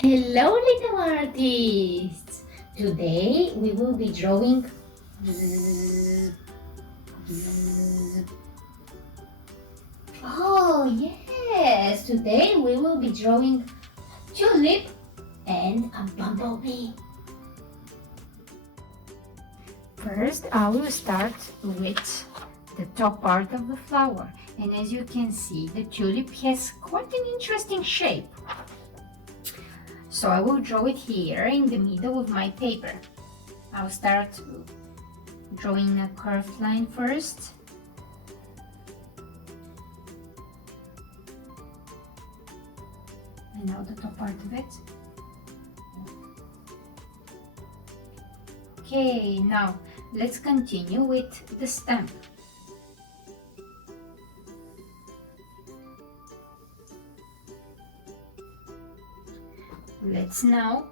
Hello, little artists! Today we will be drawing bzz, bzz. Oh yes! Today we will be drawing a tulip and a bumblebee. First, I will start with the top part of the flower, and as you can see, the tulip has quite an interesting shape. So I will draw it here in the middle of my paper. I'll start drawing a curved line first. And now the top part of it. Okay, now let's continue with the stem. Let's now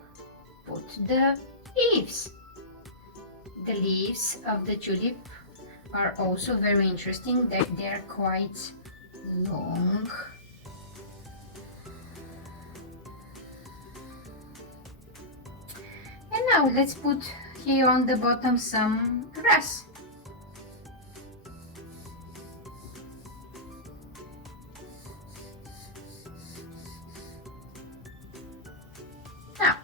put the leaves. The leaves of the tulip are also very interesting. They're quite long. And now let's put here on the bottom some grass. Now,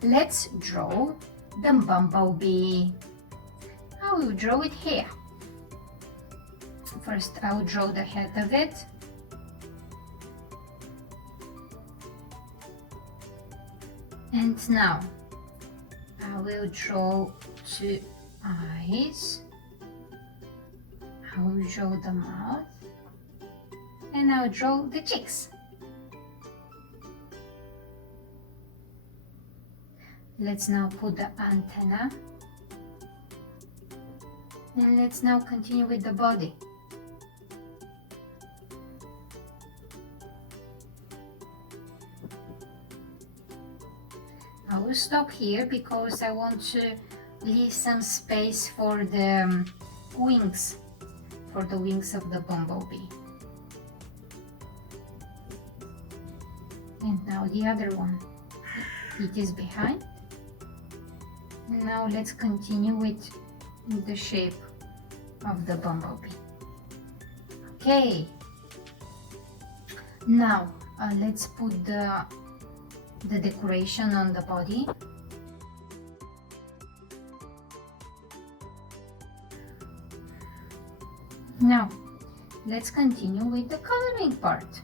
let's draw the bumblebee. I will draw it here. First, I will draw the head of it. And now, I will draw two eyes. I will draw the mouth. And I'll draw the cheeks. Let's now put the antenna. And let's now continue with the body. I will stop here because I want to leave some space for the wings, of the bumblebee. And now the other one, it is behind. Now let's continue with the shape of the bumblebee. Okay, now let's put the decoration on the body. Now let's continue with the coloring part.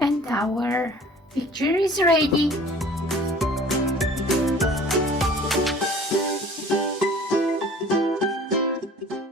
And our picture is ready.